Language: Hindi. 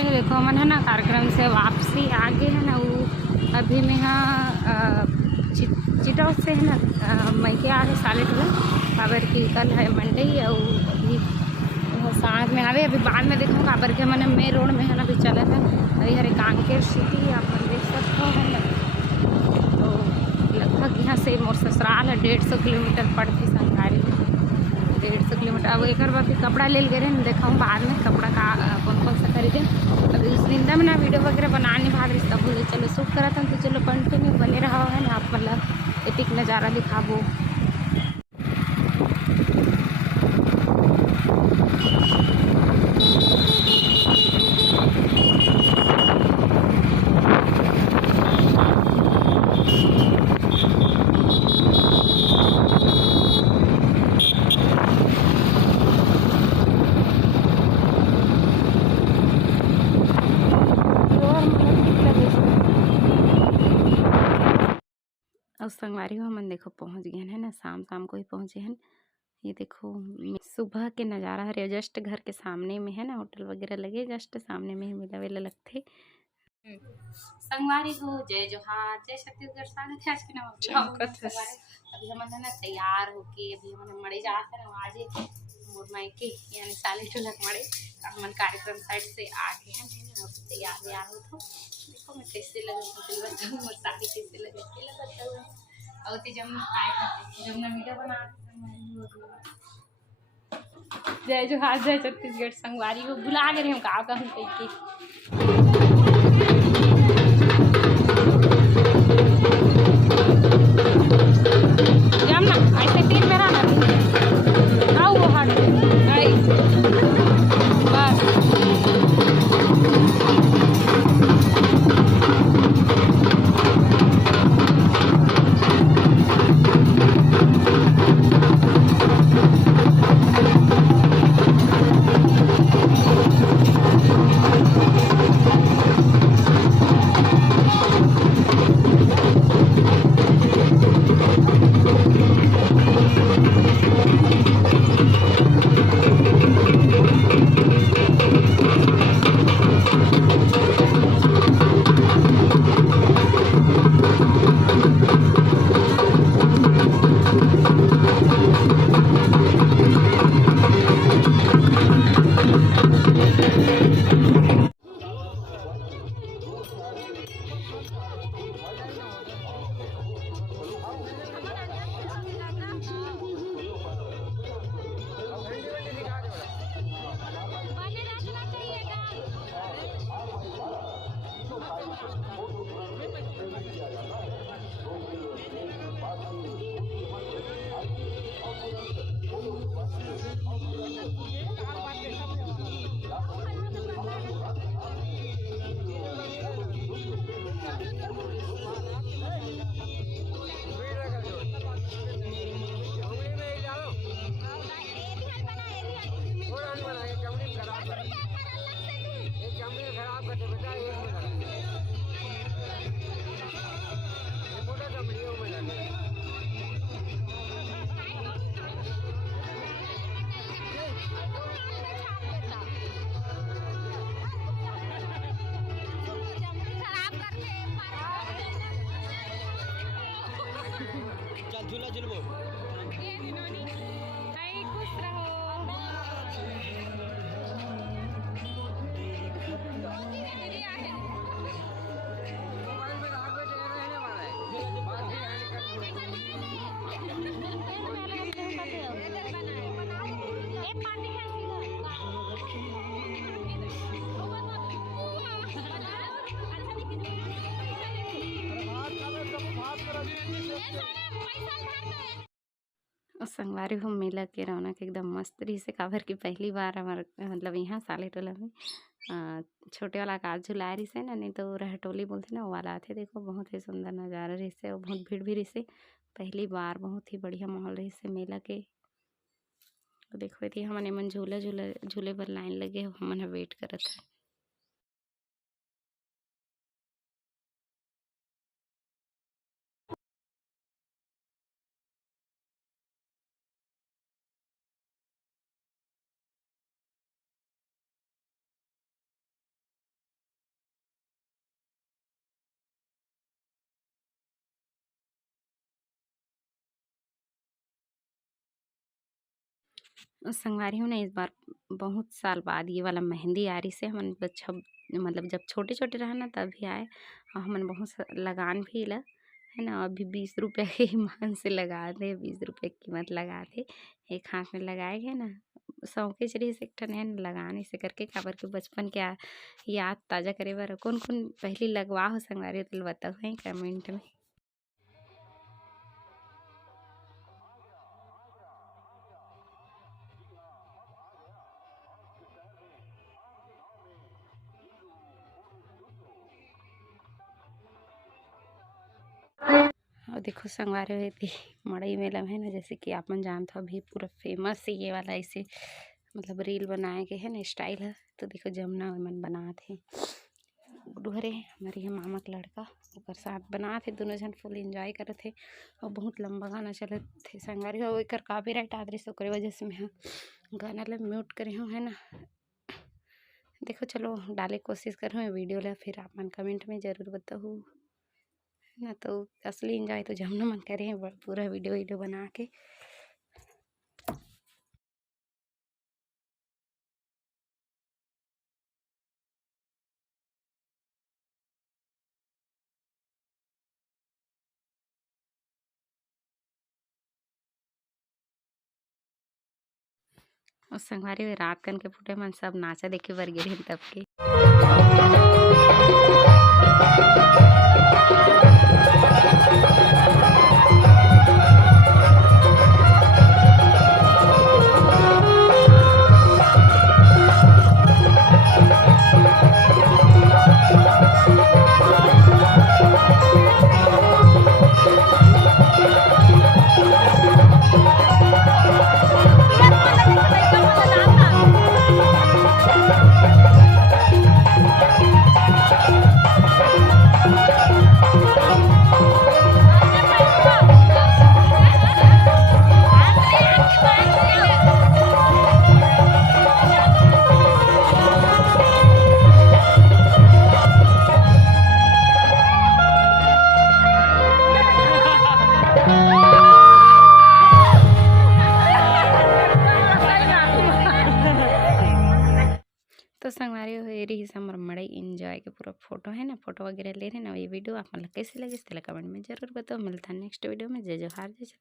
संगवारी देखो मन है ना कार्यक्रम से वापसी आगे है ना वो अभी में यहाँ चिटौस से है ना मैके आगे साले टोला काबर की कल है मंडे और अभी साँझ में आवे। अभी बाद में देखो काबर के मैंने मेन रोड में है ना अभी चले है अभी हरे कांकेर सिटी आप देख सकते हो है ना। तो लगभग यहाँ से मोर ससुराल है 150 किलोमीटर पड़ती संगवारी 150 किलोमीटर। अब एक बार फिर कपड़ा ले गए ना देखा बाद में कपड़ा का कौन कौन सा खरीदे। अभी उस दिन में ना वीडियो वगैरह बनाने भाग रिश्ता बोले चलो शूट करा था तो चलो कंटिन्यू बने रहा है ना आप मतलब एपिक नज़ारा दिखाबो। और संगवारी हो मन देखो पहुंच गए हैं ना शाम को ही पहुंचे हैं। ये देखो सुबह के नज़ारा है जस्ट घर के सामने में है ना होटल वगैरह लगे जस्ट सामने में ही मेला वेला लगते। संगवारी हो जय जोहार जय छत्तीसगढ़ स्वागत है आज के नाम अभी हम है ना तैयार होके अभी हम मड़े जाते हैं ना आज मोर मायके यानी साली टोलक मड़े हमन कार्यक्रम साइड से आके हैं तैयार हो तो देखो मैं कैसे लगे बताऊँ मोर साड़ी कैसे लगे और ते जब आए करते जब ना वीडियो बना जय जोहार जय छत्तीसगढ़ संगवारी हो बुला गए हम का कहूँ कह के ऐसे टीम में रहना आओ वो हट बस झूला झूलबो खुश रहो। संगवारी हो मेला के रौनक एकदम मस्त रही से काबर की पहली बार हमार मतलब यहाँ साले टोला में छोटे वाला कार झुला रही से ना नहीं तो रहटोली बोलते ना वो वाला आते देखो बहुत ही सुंदर नज़ारा रही से और बहुत भीड़ भी रही से पहली बार बहुत ही बढ़िया माहौल रही से मेला के। तो देखो थी हमने मन झूले पर लाइन लगे हमन वेट करत है। संगवारी हूँ ना, इस बार बहुत साल बाद ये वाला मेहंदी आरी से हमन मतलब जब छोटे छोटे रहा ना तभी आए, और हमन बहुत लगान भी ला है ना। अभी 20 रुपये के ईमान से लगा दे, 20 रुपये की कीमत लगा दे, एक हाथ में लगाए गए ना। शौके चढ़ी से एक ठन है ना लगाने से करके, काबर के बचपन के याद ताज़ा करे बर कौन कौन पहली लगवा हो संगवारी तो बताओ है कमेंट में। और देखो संगवारी हुई थी मड़ई मेला में है ना, जैसे कि आप मन जानते हो अभी पूरा फेमस है ये वाला ऐसे मतलब रील बनाए के है ना स्टाइल है। तो देखो जमुना मन बना थे डुहरे हमारी है मामा का लड़का ओकर साथ बना थे, दोनों जन फुल एंजॉय करे थे और बहुत लंबा गाना चले थे संगवारी हो। एकर कॉपीराइट आदरी से ओकरे वजह से मैं गाना ला म्यूट करे हूँ है ना। देखो चलो डाले कोशिश कर रहे वीडियो ला, फिर आप मन कमेंट में ज़रूर बताओ ना। तो असली एंजॉय तो जमुना मन करे हैं पूरा वीडियो बना के। और संगवारी रात कन के फुटे मन सब नाचा देखे बर गे तब के। तो संगवारी हो ये रही हमर मड़ई एंजॉय के पूरा फोटो है ना, फोटो वगैरह ले रहे ना। ये वीडियो आप मतलब कैसे लगे इसलिए कमेंट में जरूर बताओ। मिलता है नेक्स्ट वीडियो में। जय जोहार जय